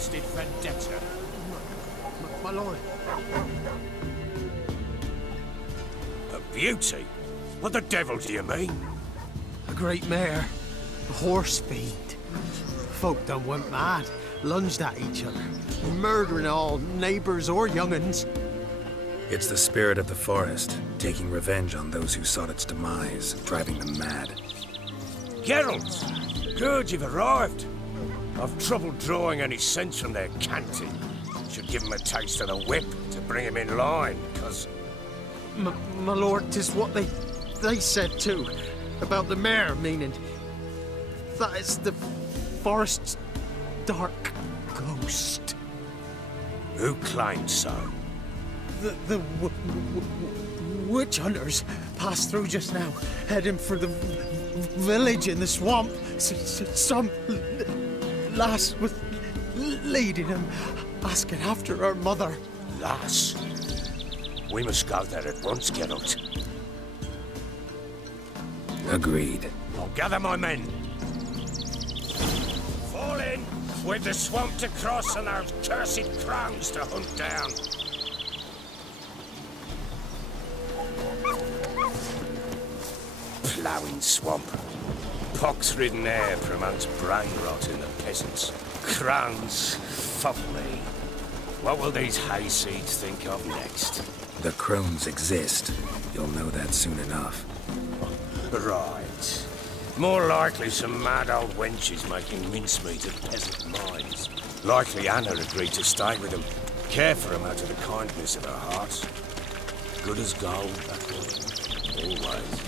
blasted vendetta. My lord. A beauty? What the devil do you mean? A great mare. A horse fiend. Folk done went mad. Lunged at each other. Murdering all neighbors or young'uns. It's the spirit of the forest, taking revenge on those who sought its demise, driving them mad. Geralt! Good, you've arrived. I've trouble drawing any sense from their canting. Should give them a taste of the whip to bring them in line, cause... My lord, 'tis what they said too. About the mare, meaning... that it's the forest's dark ghost. Who claims so? The witch hunters passed through just now, heading for the village in the swamp. Some lass was leading them, asking after her mother. Lass? We must go there at once, Geralt. Agreed. I'll gather my men. Fall in! We've the swamp to cross and those cursed crows to hunt down. Ploughing swamp. Pox-ridden air promotes brain rot in the peasants. Crones, fuck me. What will these hayseeds think of next? The crones exist. You'll know that soon enough. Right. More likely some mad old wenches making mincemeat of peasant minds. Likely Anna agreed to stay with them. Care for them out of the kindness of her heart. Good as gold, that one. Always.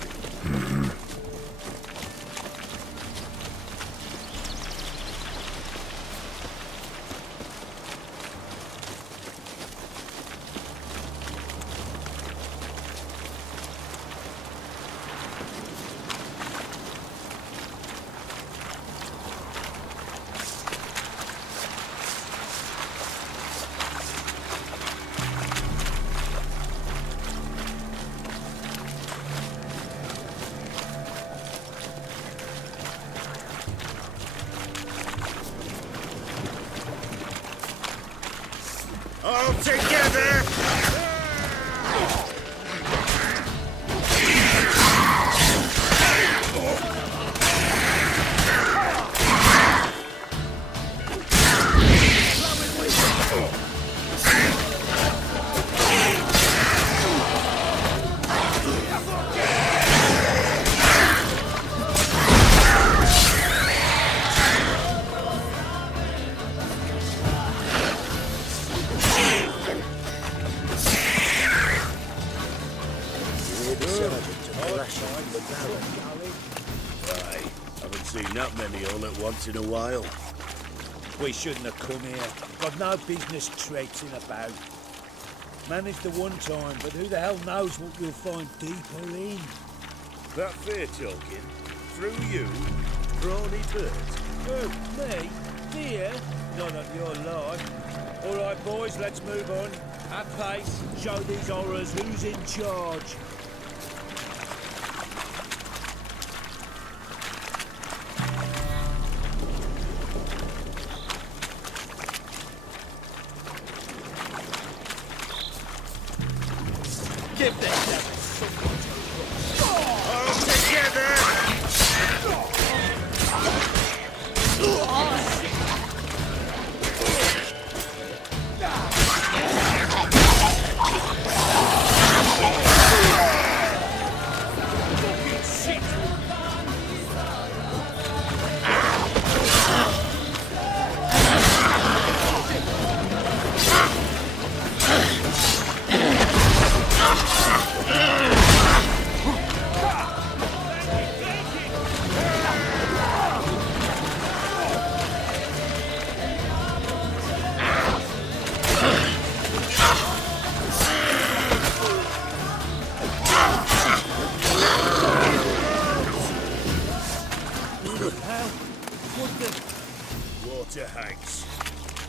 All together! Not many all at once in a while. We shouldn't have come here. Got no business traipsing about. Managed the one time, but who the hell knows what you'll find deeper in? That fair talking? Through you? Brawny bird? Who? Me? Dear? Not on your life. All right, boys, let's move on. At pace, show these horrors who's in charge. Give them something to all together!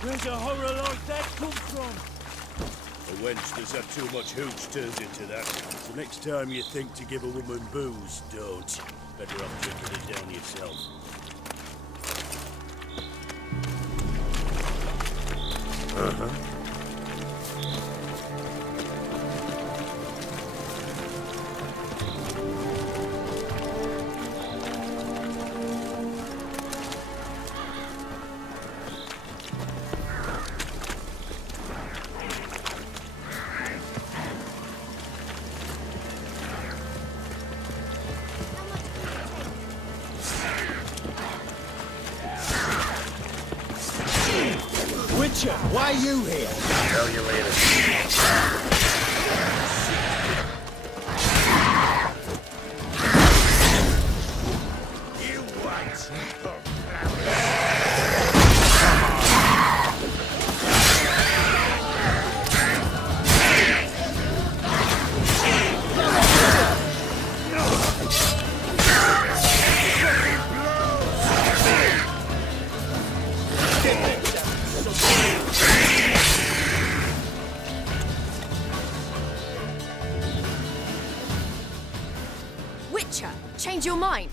Where's a horror like that come from? A wench that's had too much hooch turns into that. So next time you think to give a woman booze, don't. Better off drinking it down yourself. Why are you here? Tell you later. You wait. Change your mind.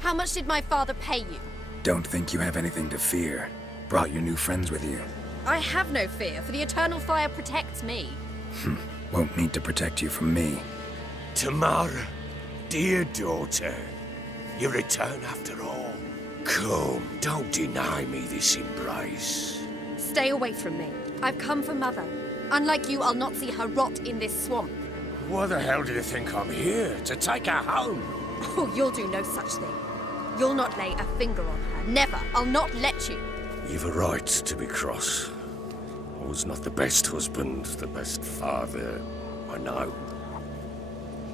How much did my father pay you? Don't think you have anything to fear. Brought your new friends with you. I have no fear, for the eternal fire protects me. Won't need to protect you from me. Tamara, dear daughter, you return after all. Come, don't deny me this embrace. Stay away from me. I've come for Mother. Unlike you, I'll not see her rot in this swamp. Why the hell do you think I'm here? To take her home? Oh, you'll do no such thing. You'll not lay a finger on her. Never. I'll not let you. You've a right to be cross. I was not the best husband, the best father, I know.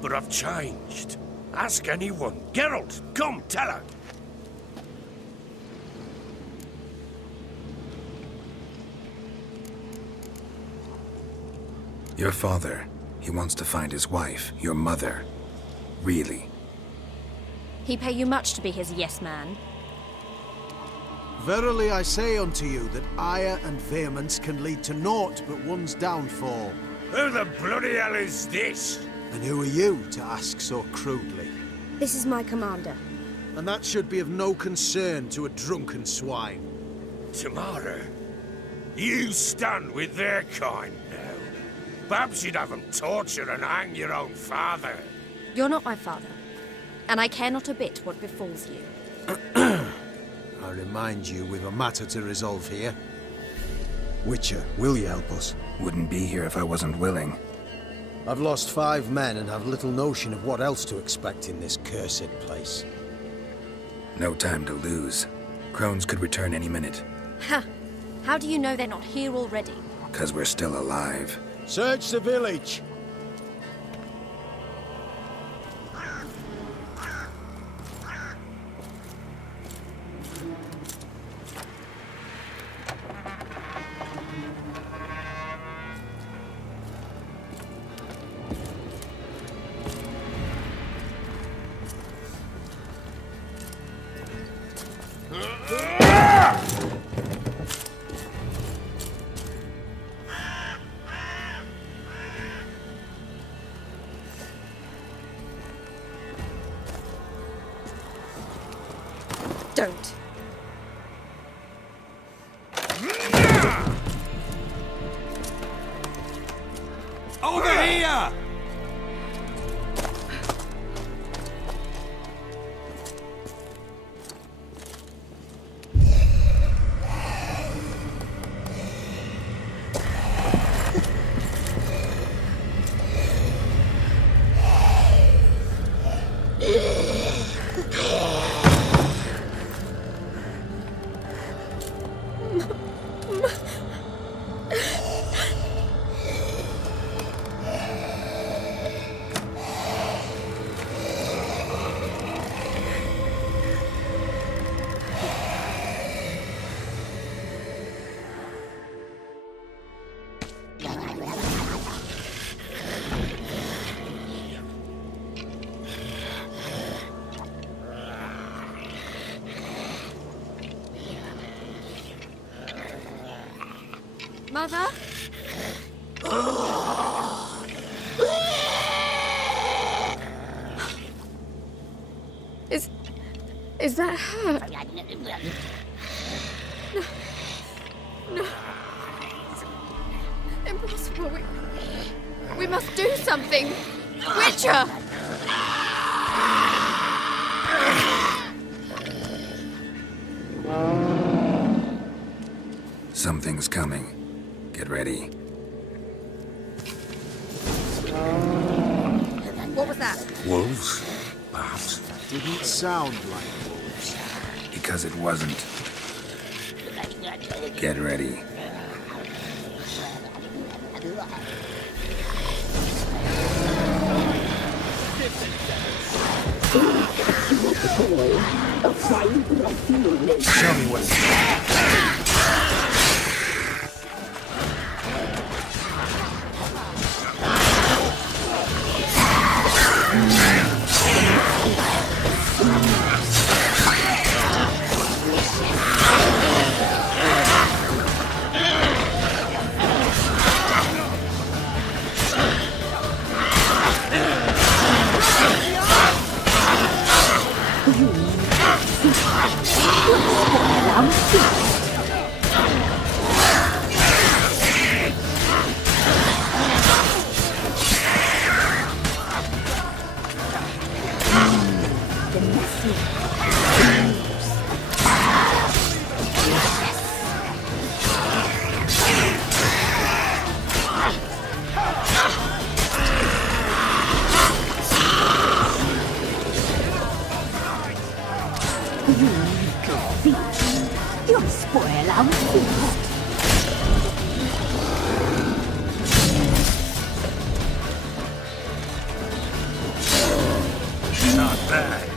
But I've changed. Ask anyone. Geralt, come, tell her. Your father, he wants to find his wife, your mother. Really? He pay you much to be his yes man. Verily I say unto you that ire and vehemence can lead to naught but one's downfall. Who the bloody hell is this? And who are you to ask so crudely? This is my commander. And that should be of no concern to a drunken swine. Tamara, you stand with their kind now. Perhaps you'd have them torture and hang your own father. You're not my father, and I care not a bit what befalls you. I remind you we've a matter to resolve here. Witcher, will you help us? Wouldn't be here if I wasn't willing. I've lost 5 men and have little notion of what else to expect in this cursed place. No time to lose. Crones could return any minute. Ha! How do you know they're not here already? 'Cause we're still alive. Search the village! Don't. Over here! Mother? Is that her? No. No. Impossible. We must do something. Witcher! Something's coming. Get ready. What was that? Wolves? Perhaps. Didn't sound like wolves. Because it wasn't. Get ready. Show me what's... Not bad.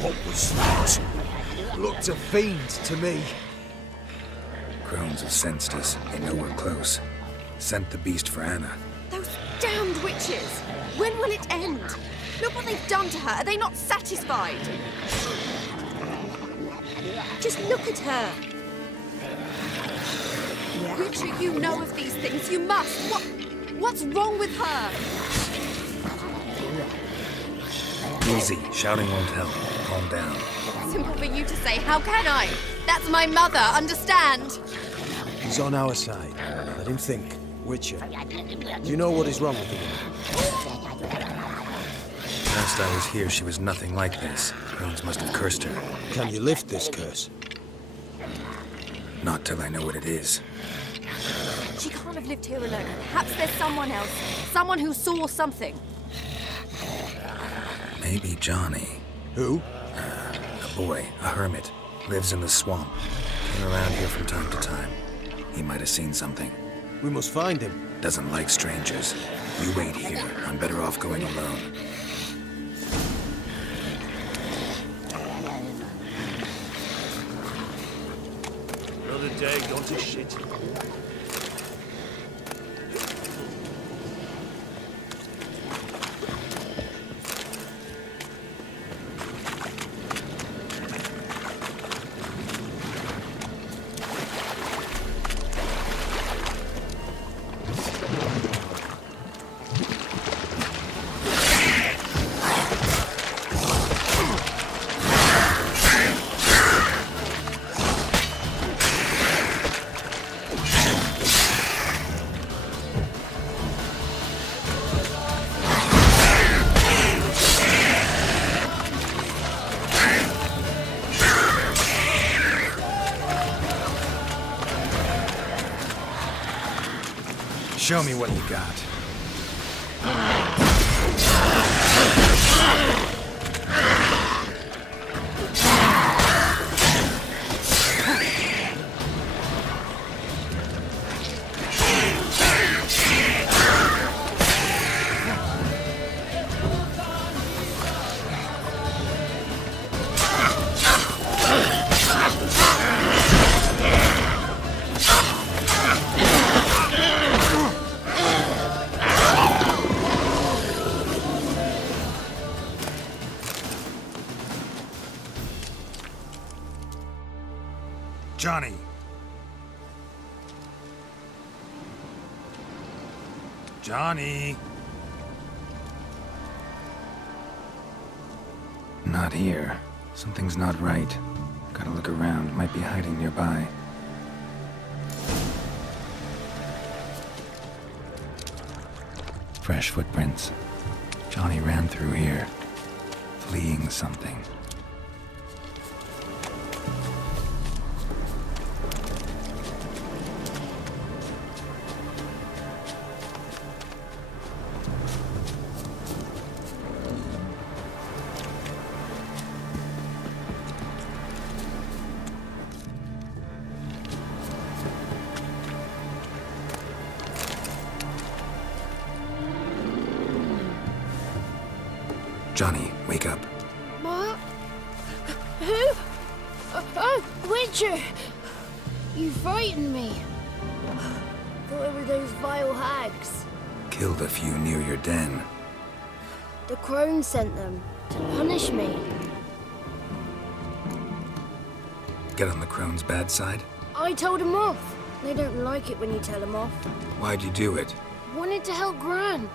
What was that? Looked a fiend to me. Crones have sensed us. They know we're close. Sent the beast for Anna. Those damned witches! When will it end? Look what they've done to her. Are they not satisfied? Just look at her. Witcher, you know of these things. You must. What's wrong with her? Easy. Shouting won't help. Calm down. Simple for you to say. How can I? That's my mother. Understand? He's on our side. Let him think. Witcher, do you know what is wrong with him? Last I was here, she was nothing like this. Crones must have cursed her. Can you lift this curse? Not till I know what it is. She can't have lived here alone. Perhaps there's someone else. Someone who saw something. Maybe Johnny. Who? A boy, a hermit. Lives in the swamp. Came around here from time to time. He might have seen something. We must find him. Doesn't like strangers. You wait here. I'm better off going alone. Another day gone to shit. Show me what you got. Johnny! Johnny! Not here. Something's not right. Gotta look around. Might be hiding nearby. Fresh footprints. Johnny ran through here, fleeing something. Johnny, wake up. What? Who? Oh, Witcher! You frightened me. Thought it were those vile hags. Killed a few near your den. The crone sent them to punish me. Get on the crone's bad side? I told them off. They don't like it when you tell them off. Why'd you do it? Wanted to help Gran.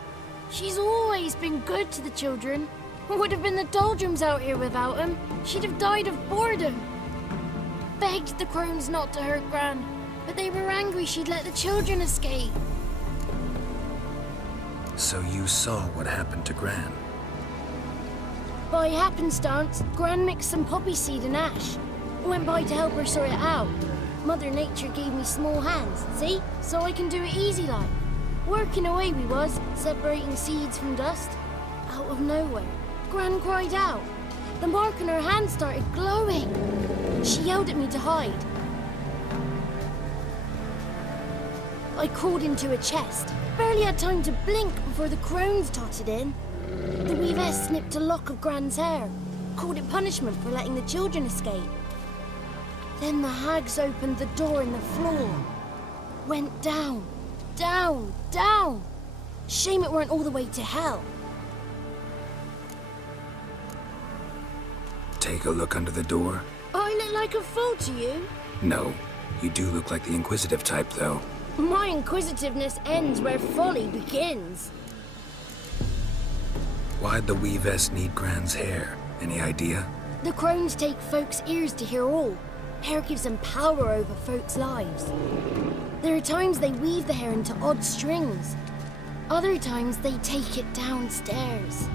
She's always been good to the children. Would have been the doldrums out here without him. She'd have died of boredom. Begged the crones not to hurt Gran, but they were angry she'd let the children escape. So you saw what happened to Gran? By happenstance, Gran mixed some poppy seed and ash. Went by to help her sort it out. Mother Nature gave me small hands, see? So I can do it easy like. Working away we was, separating seeds from dust. Out of nowhere, Gran cried out. The mark on her hand started glowing. She yelled at me to hide. I crawled into a chest. Barely had time to blink before the crones totted in. The weavess snipped a lock of Gran's hair. Called it punishment for letting the children escape. Then the hags opened the door in the floor. Went down, down, down. Shame it weren't all the way to hell. Take a look under the door? I look like a fool to you? No. You do look like the inquisitive type, though. My inquisitiveness ends where folly begins. Why'd the weavess need Gran's hair? Any idea? The crones take folks' ears to hear all. Hair gives them power over folks' lives. There are times they weave the hair into odd strings. Other times they take it downstairs.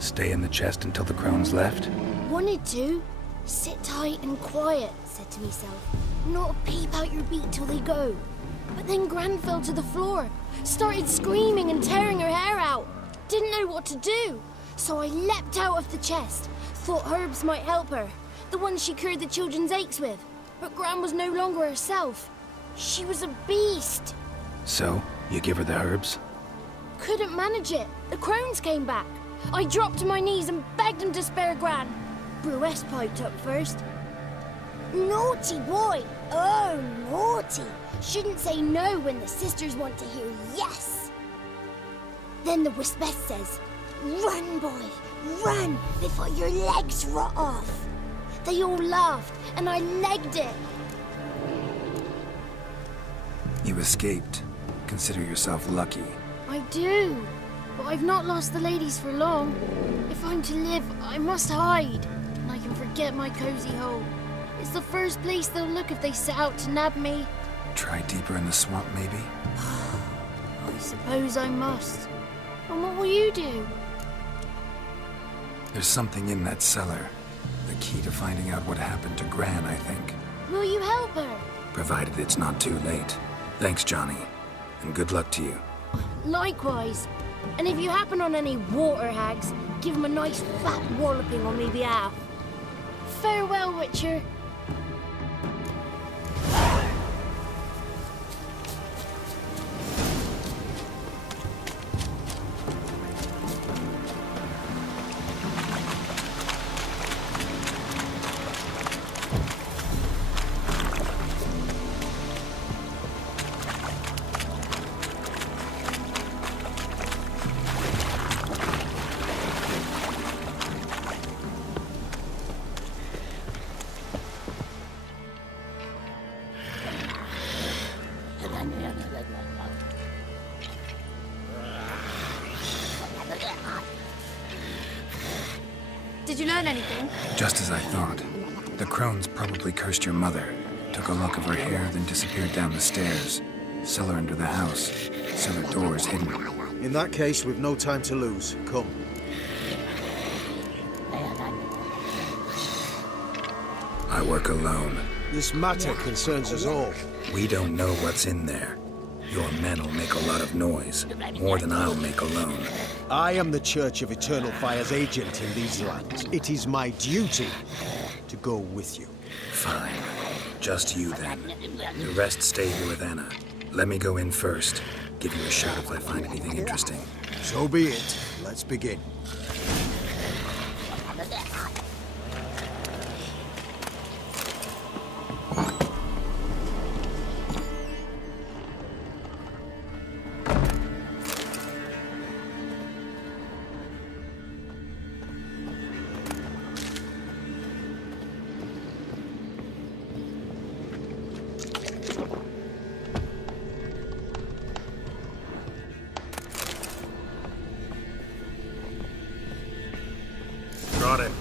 Stay in the chest until the crones left? Wanted to. Sit tight and quiet, said to myself. Not a peep out your beat till they go. But then Gran fell to the floor. Started screaming and tearing her hair out. Didn't know what to do. So I leapt out of the chest. Thought herbs might help her. The ones she cured the children's aches with. But Gran was no longer herself. She was a beast. So, you give her the herbs? Couldn't manage it. The crones came back. I dropped to my knees and begged them to spare Gran. ProEX piped up first. Naughty boy! Oh, naughty! Shouldn't say no when the sisters want to hear yes. Then the Wispess says, run, boy, run before your legs rot off. They all laughed, and I legged it. You escaped. Consider yourself lucky. I do, but I've not lost the ladies for long. If I'm to live, I must hide, and I can forget my cozy hole. It's the first place they'll look if they set out to nab me. Try deeper in the swamp, maybe? I suppose I must. And what will you do? There's something in that cellar. The key to finding out what happened to Gran, I think. Will you help her? Provided it's not too late. Thanks, Johnny. and good luck to you. Likewise. And if you happen on any water hags, give them a nice fat walloping on me behalf. Farewell, Witcher. Did you learn anything? Just as I thought. The crones probably cursed your mother, took a lock of her hair, then disappeared down the stairs. Cellar under the house. Cellar doors hidden. In that case, we've no time to lose. Come. I work alone. This matter concerns us all. We don't know what's in there. Your men will make a lot of noise. More than I'll make alone. I am the Church of Eternal Fire's agent in these lands. It is my duty to go with you. Fine. Just you then. The rest stay here with Anna. Let me go in first. Give you a shout if I find anything interesting. So be it. Let's begin. Got it.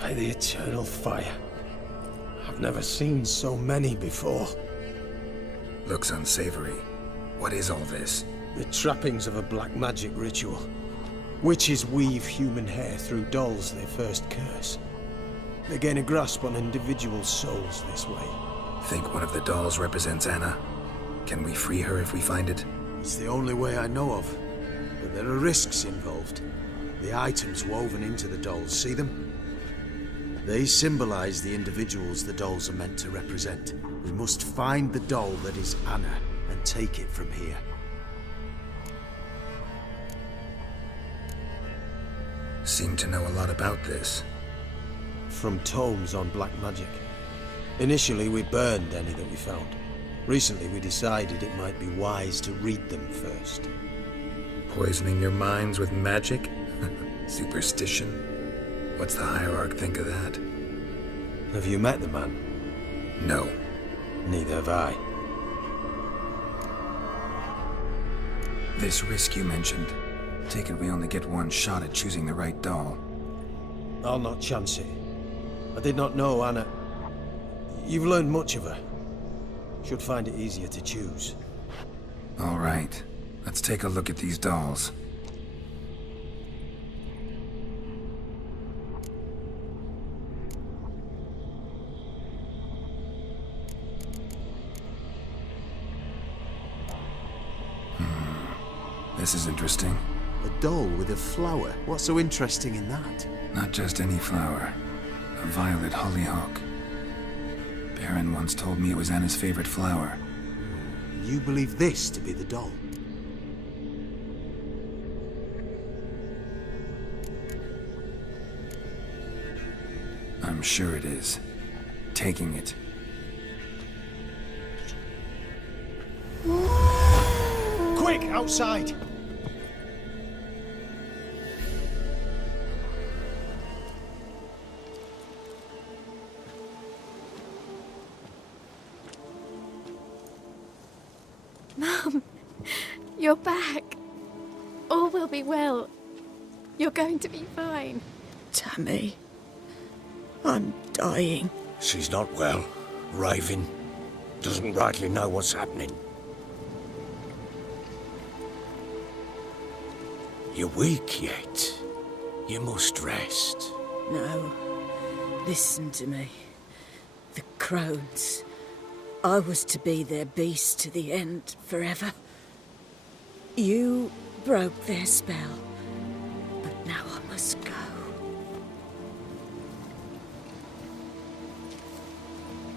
By the Eternal Fire. I've never seen so many before. Looks unsavory. What is all this? The trappings of a black magic ritual. Witches weave human hair through dolls they first curse. They gain a grasp on individual souls this way. Think one of the dolls represents Anna? Can we free her if we find it? It's the only way I know of. But there are risks involved. The items woven into the dolls, see them? They symbolize the individuals the dolls are meant to represent. We must find the doll that is Anna and take it from here. Seem to know a lot about this. From tomes on black magic. Initially, we burned any that we found. Recently, we decided it might be wise to read them first. Poisoning your minds with magic? Superstition? What's the hierarch think of that? Have you met the man? No. Neither have I. This risk you mentioned. Take it we only get one shot at choosing the right doll. I'll not chance it. I did not know Anna. You've learned much of her. Should find it easier to choose. All right. Let's take a look at these dolls. This is interesting. A doll with a flower. What's so interesting in that? Not just any flower. A violet hollyhock. Baron once told me it was Anna's favorite flower. You believe this to be the doll? I'm sure it is. Taking it. Quick, outside! Mum, you're back. All will be well. You're going to be fine. Tammy, I'm dying. She's not well. Raving. Doesn't rightly know what's happening. You're weak yet. You must rest. No. Listen to me. The crones. I was to be their beast to the end, forever. You broke their spell. But now I must go.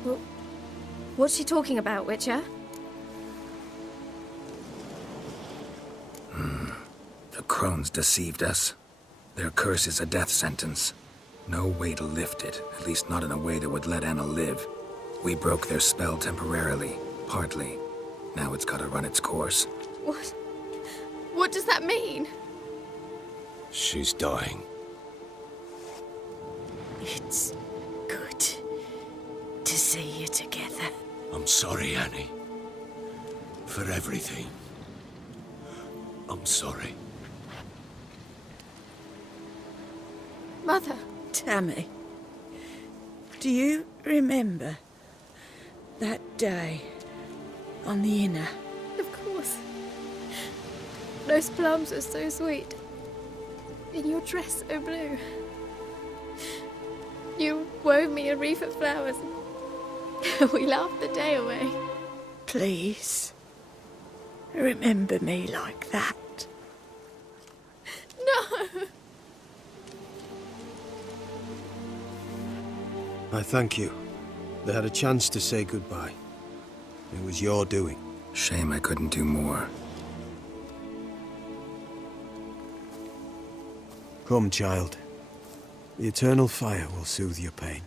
Well, what's she talking about, Witcher? The crones deceived us. Their curse is a death sentence. No way to lift it, at least not in a way that would let Anna live. We broke their spell temporarily, partly. Now it's gotta run its course. What? What does that mean? She's dying. It's good to see you together. I'm sorry, Annie. For everything. I'm sorry. Mother. Tammy, do you remember that day on the Inner? Of course. Those plums are so sweet. And your dress so blue. You wove me a wreath of flowers. We laughed the day away. Please, remember me like that. No! I thank you. They had a chance to say goodbye. It was your doing. Shame I couldn't do more. Come, child. The eternal fire will soothe your pain.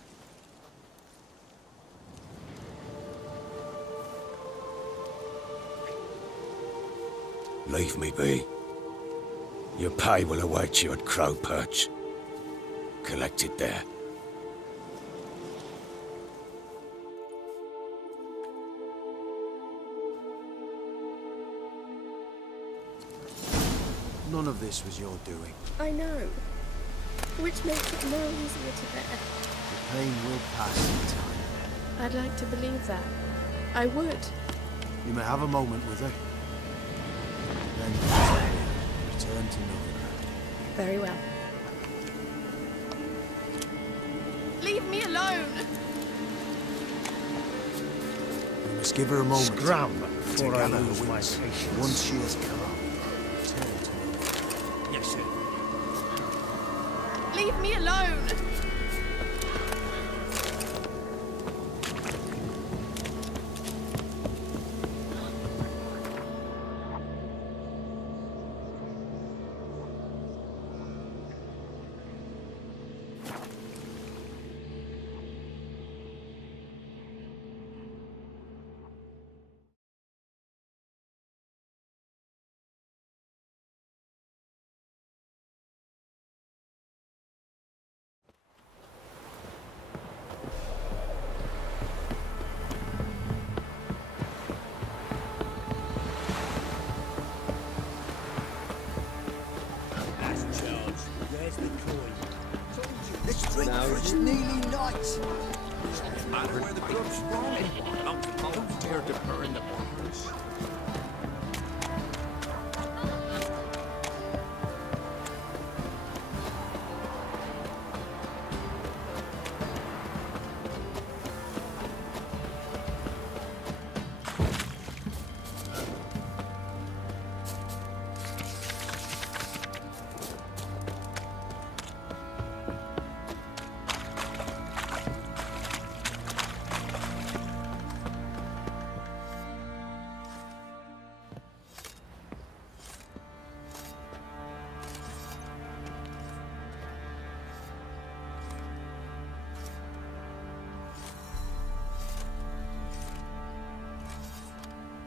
Leave me be. Your pay will await you at Crow Perch. Collect it there. None of this was your doing. I know. Which makes it more easier to bear. The pain will pass in time. I'd like to believe that. I would. You may have a moment with her. Then return to Novigrad. Very well. Leave me alone! You must give her a moment. Scram before I gather lose her my wits. patience. Once she has calmed, return to Novigrad. Yes, sir. Leave me alone! It's nearly night. Matter where the grub's from. Don't dare to burn the barns.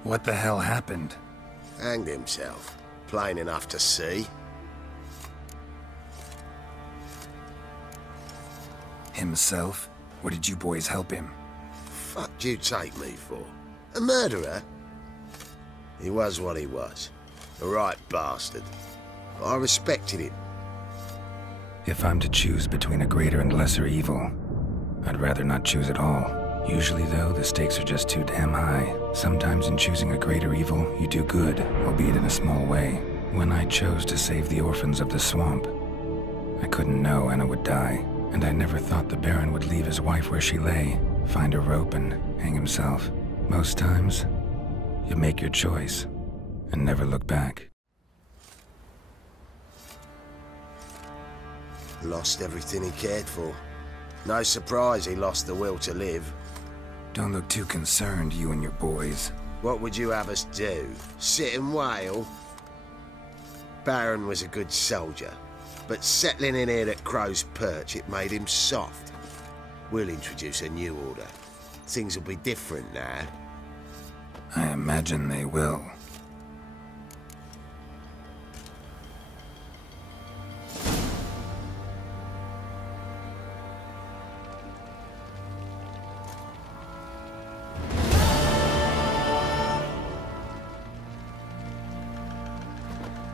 What the hell happened? Hanged himself. Plain enough to see. Himself? Or did you boys help him? Fuck'd you take me for? A murderer? He was what he was. A right bastard. But I respected him. If I'm to choose between a greater and lesser evil, I'd rather not choose at all. Usually, though, the stakes are just too damn high. Sometimes in choosing a greater evil, you do good, albeit in a small way. When I chose to save the orphans of the swamp, I couldn't know Anna would die, and I never thought the Baron would leave his wife where she lay, find a rope and hang himself. Most times, you make your choice and never look back. Lost everything he cared for. No surprise he lost the will to live. Don't look too concerned, you and your boys. What would you have us do? Sit and wail? Baron was a good soldier, but settling in here at Crow's Perch, it made him soft. We'll introduce a new order. Things will be different now. I imagine they will.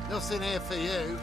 Nothing here for you.